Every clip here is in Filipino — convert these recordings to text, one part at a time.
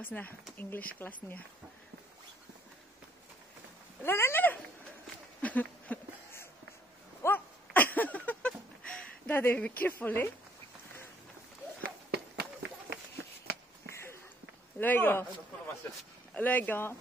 Tapos na, English class niya. Lala! Oh! Daddy, be careful, eh? Luego. Luego.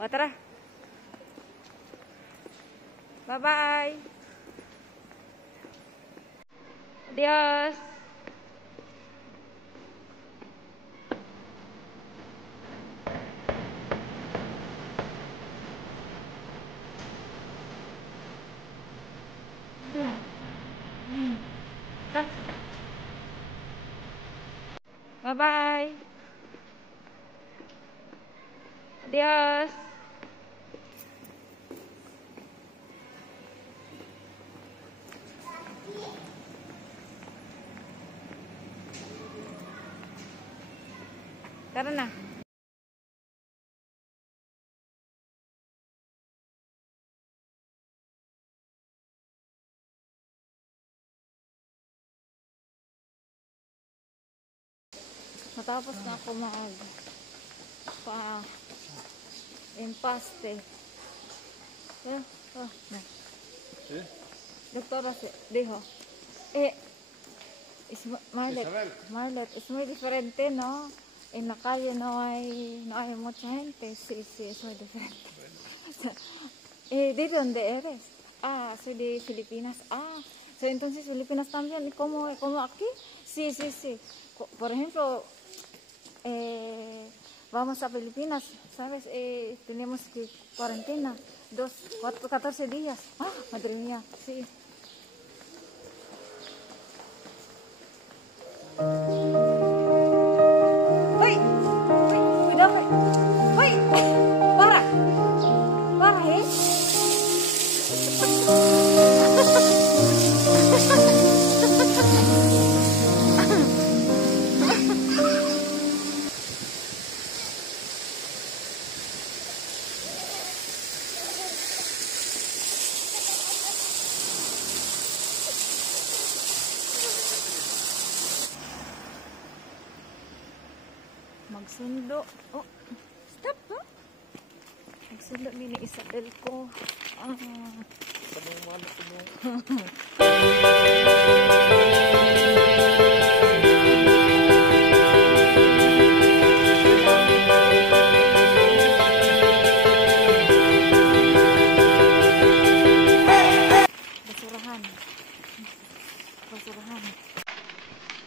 O, tara. Bye-bye. Adios. Bye-bye. Adios. Tara na. Matapos na ako empaste. Doctora dijo, Marlet, es muy diferente, ¿no? En la calle no hay mucha gente. Sí, es muy diferente. ¿De dónde eres? Ah, soy de Filipinas. Ah, entonces Filipinas también, como aquí. Sí. Por ejemplo, vamos a Filipinas, ¿sabes? Tenemos que cuarentena, 14 días. Ah, madre mía, sí. ¡Uy! Cuidado. ¡Uy! ¡Para! ¿Eh? Magsundo. Oh, stop, huh? Magsundo ni Isabel ko.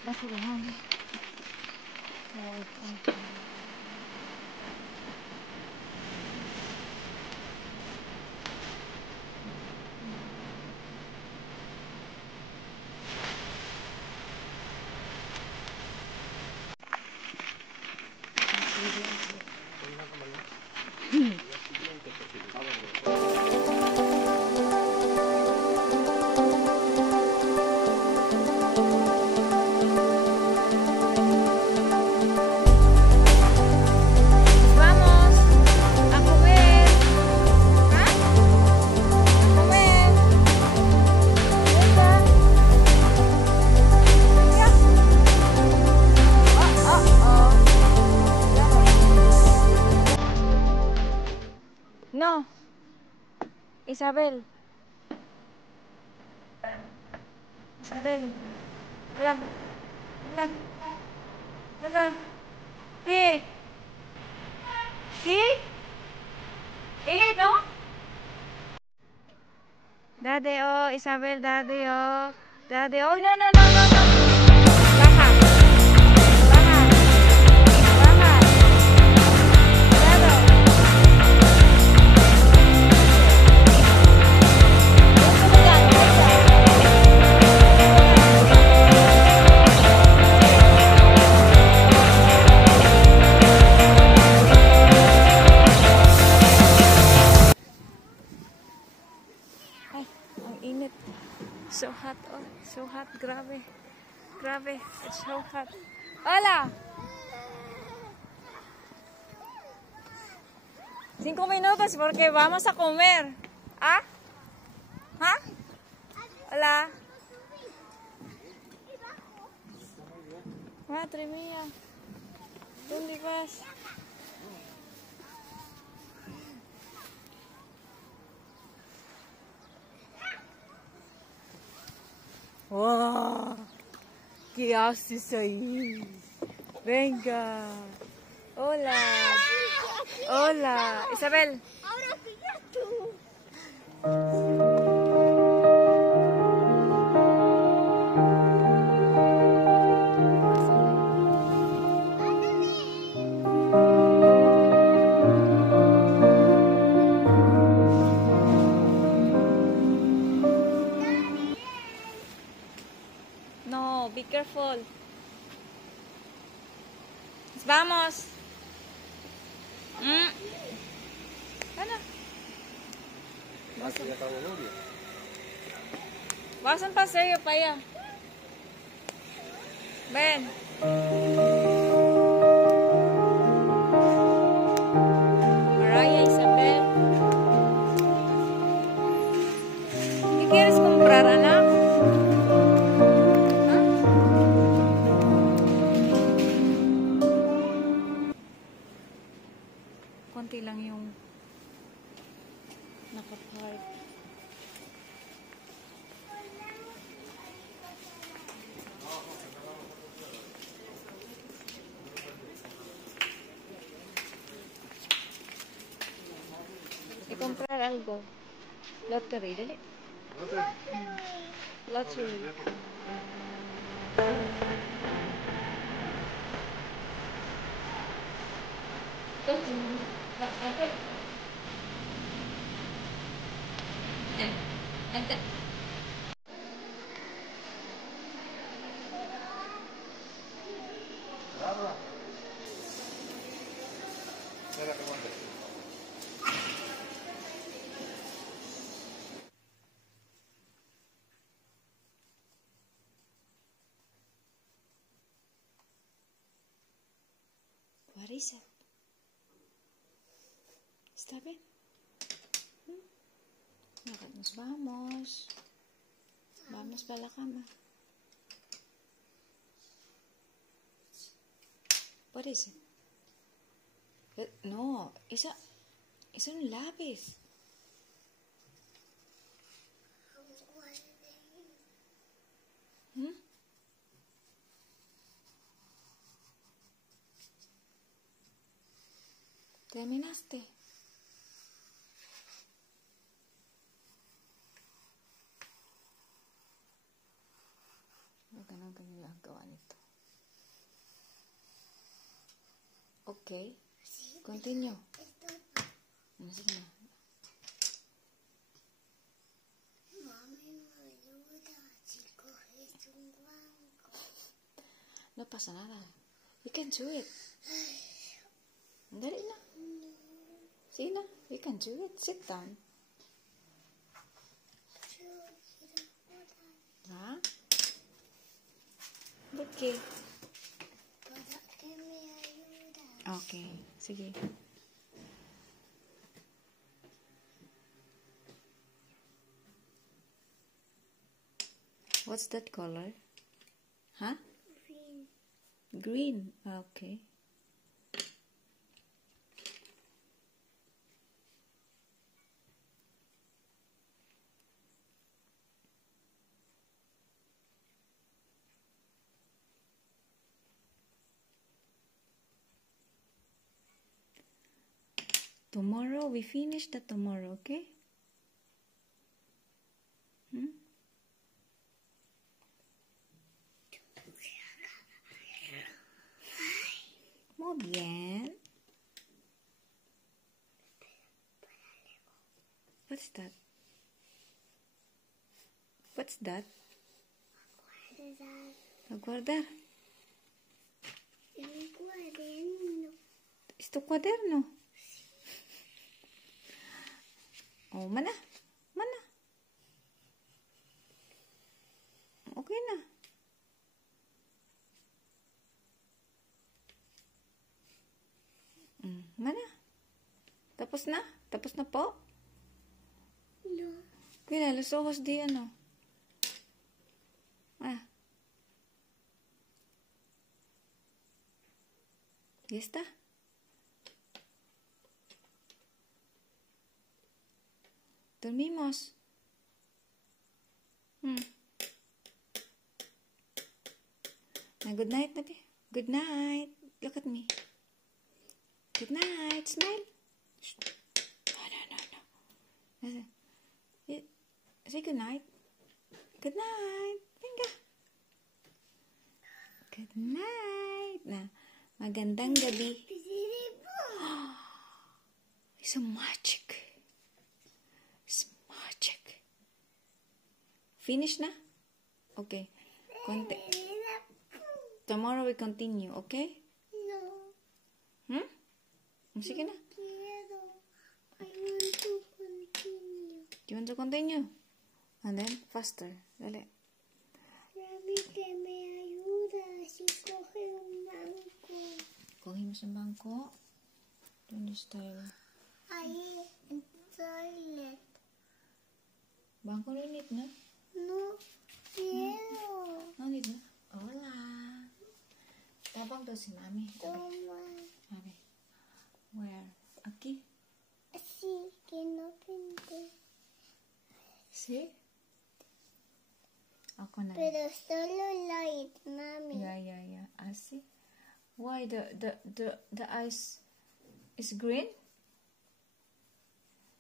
Basurahan. No, Isabel. Lang. ¿Qué? ¿No? Daddy, oh, Isabel, daddy, oh. Daddy, oh, no, no, no, no, no. Baja. Baja. Baja. Cuidado. Dito ka dyan, ay, ang init. So hot, oh. So hot, grabe. Grabe, it's so hot. Hola! 5 minutos porque vamos a comer. ¿Ah? ¿Ah? Hola. Madre mía. ¿Dónde vas? ¡Wow! ¿Qué haces ahí? Venga. Hola. Hola. Isabel. Ahora sigue tú. No, be careful. Vamos. Ano? Vamos a un paseo para allá. Ven. Mariah, Isabel. ¿Qué quieres comprar, anak? ¿Ah? Konti lang yung nakapark. I-comprar algo. Lottery, dali. Lottery. What is it? ¿Está bien? Nos vamos. Vamos para la cama. What is it? No, es un lápiz. ¿Mm? ¿Terminaste? Huwag ka nang gawa nito. Okay. Continue. Sige na. Mami, me ayuda si coges un banco. No pasa nada. You can do it. Dali na. Sige na. You can do it. Sit down. Ha? Okay. Para que me ayuda. Okay. Sige. What's that color? Huh? Green. Green. Okay. Tomorrow, we finish that tomorrow, okay? Hmm? Muy bien. What's that? What's that? A guardar. Un cuaderno. ¿Es tu cuaderno? Oh, mana? Mana? Okay na. Mana? Tapos na? Tapos na po? No. Mira, los ojos di ano. Ah. ¿Ya está? Dormimos. Now, good night, Nabi. Good night. Look at me. Good night. Smile. Shh. No. Say good night. Good night. Venga. Good night. Na, magandang gabi. It's a magic. It's magic. Finish na? Okay. Tomorrow we continue, okay? No. Sige na. Quiero. I want to continue. You want to continue? And then, faster. Dale. Mami, que me ayuda si coge un banco. Cogimos un bangko. ¿Dónde está el Ahí, en toilet. bangko? No need na? No quiero. No need na? Hola. Tabang daw si Mami. Toma. Mami. Where? Aquí. Así que no pinté. ¿Sí? Ako na. Pero solo light, mami. Yeah. Así. Why the eyes is green?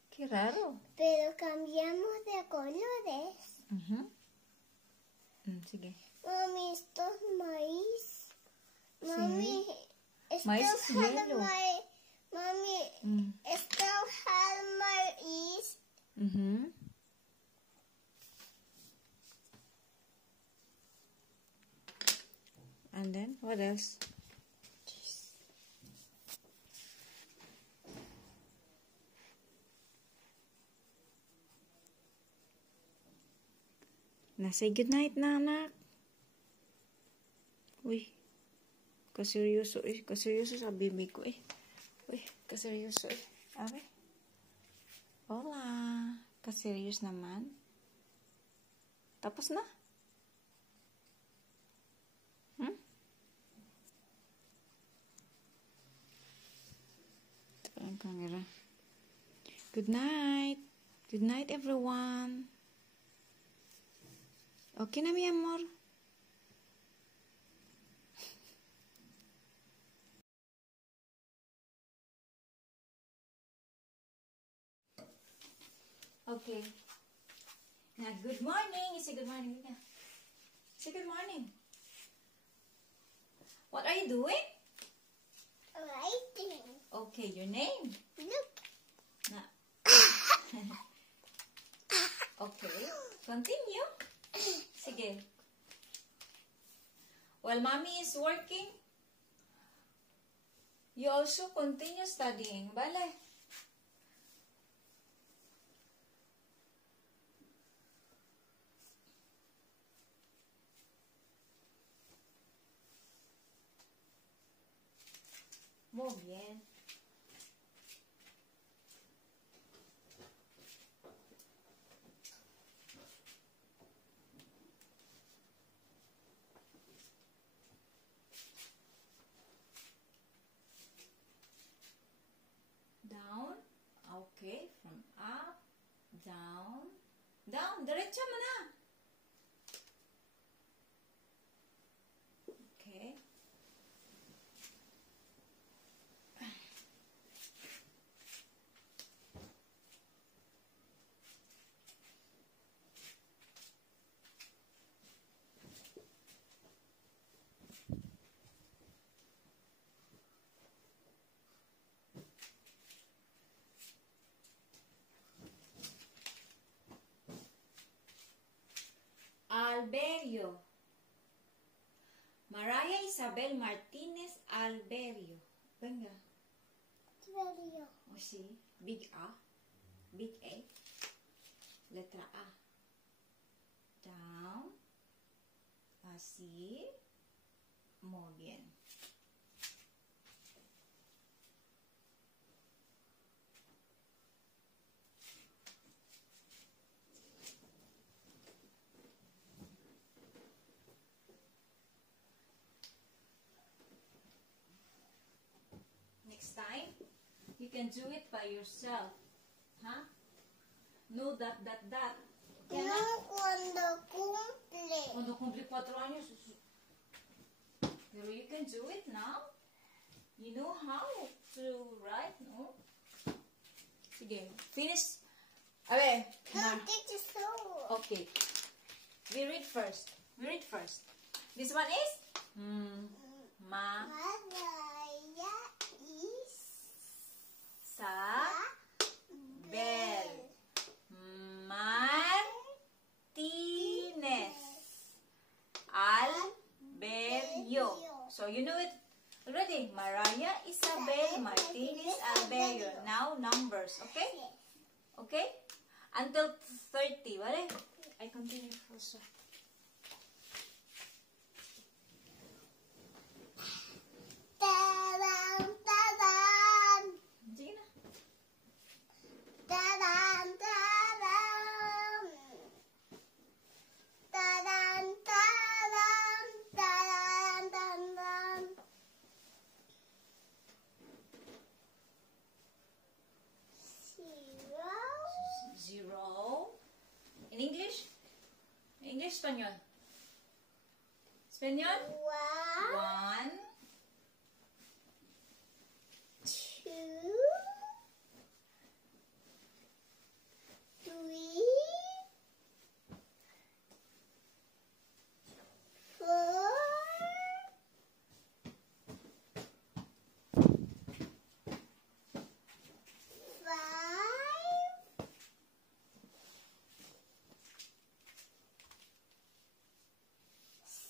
Qué raro. Pero cambiamos de colores. Sige. Mami, esto es maíz. Mami, esto Maíz es yellow. Mami, esto es maíz. And then, what else? Say good night na, anak. Uy. Kaseryoso eh. Kaseryoso sa bibig ko eh. Uy, kaseryoso eh. Abe. Hola. Kaseryos naman. Tapos na? Ito ang camera. Good night. Good night, everyone. Okay na, mi amor. Okay. Now, good morning. Say good morning. Say good morning. What are you doing? Writing. Okay, your name. Look. Na. Okay. Continue. Sige. While mommy is working, you also continue studying. Bale. Muy bien. Down. Okay. From up. Down. Down. Diretso mo na. Okay. Alberio. Maria Isabel Martinez Alberio. Venga. Alberio. O sí. Big A. Big A. Letra A. Down. Así. Muy bien. Next time, you can do it by yourself. Huh? No, that. No, cuando cumple. Cuando cumple 4 años. Pero you can do it now. You know how to write, no? Sige, finish. A ver. No, teacher, so. Okay. We read first. This one is? Maria Isabel Martinez Alberio. So you know it already. Maria Isabel Martinez Alberio. Now numbers, okay? Okay? Until 30, vale? I continue also. Tadam, tadam. Sige na. Tadam, tadam. Tadam, tadam. Tadam, tadam. Zero. In English? English, Spanish. Spanish? 1, 2, 3, 4, 5,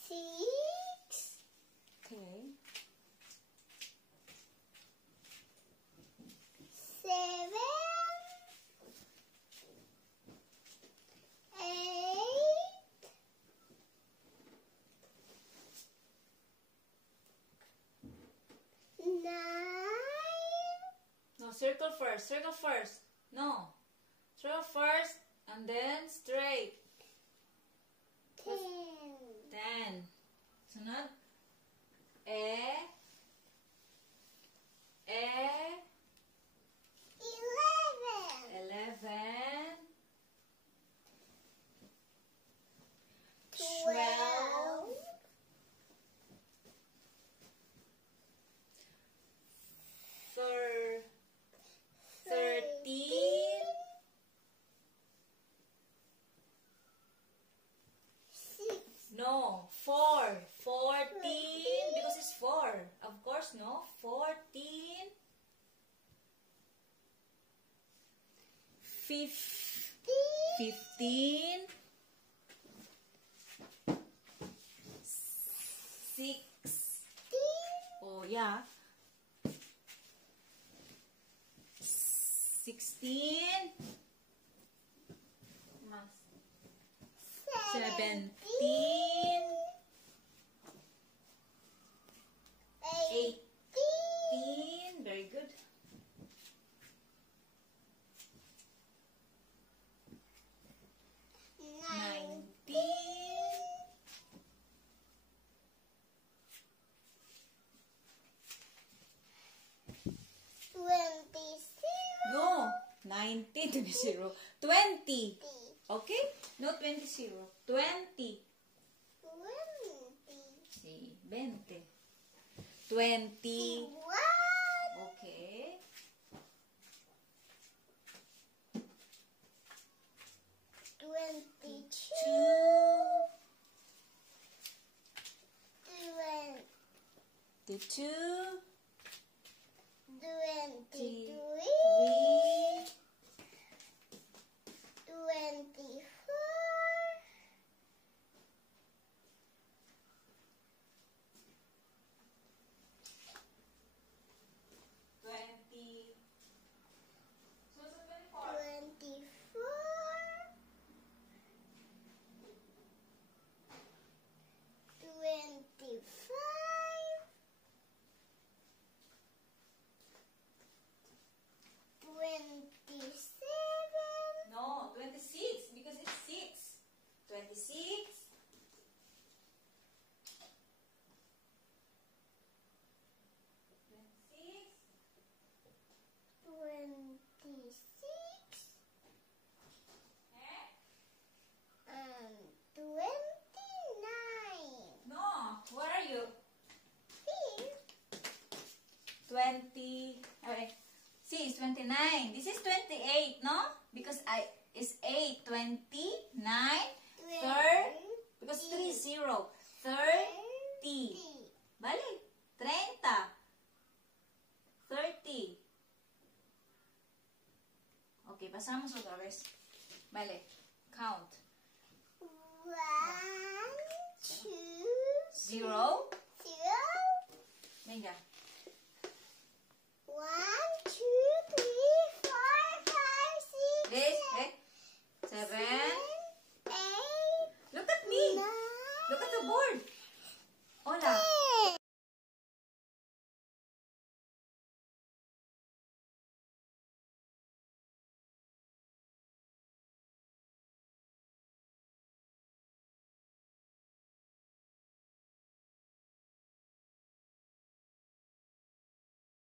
6, okay. 7, 8, 9, No, circle first. No. Circle first and then straight. 10, 10. Sunod. 11. 12. 13. 6, No, 4. 14. Because it's 4. Of course, no. 14. 15. 16. Oh, yeah. 16. 17. 18. Very good. 19. 19 to 0. 20. Okay? No 20 0. 20. Sí, 20. 20. Okay. 22. 23. 24, 26. 26 Eh? and 29. No, where are you? Here. 20. Okay. See, it's 29. This is 28, no? Because I is 8, 29, 30. Because 3 is 0. 30. Bali. 30. 30. Okay, pasamos otra vez. Vale. Count. 1, 2, 0. 0. Venga. 1, 2, 3, 4, 5, 6, This, 7. 8, Look at me. 9. Look at the board. Hola.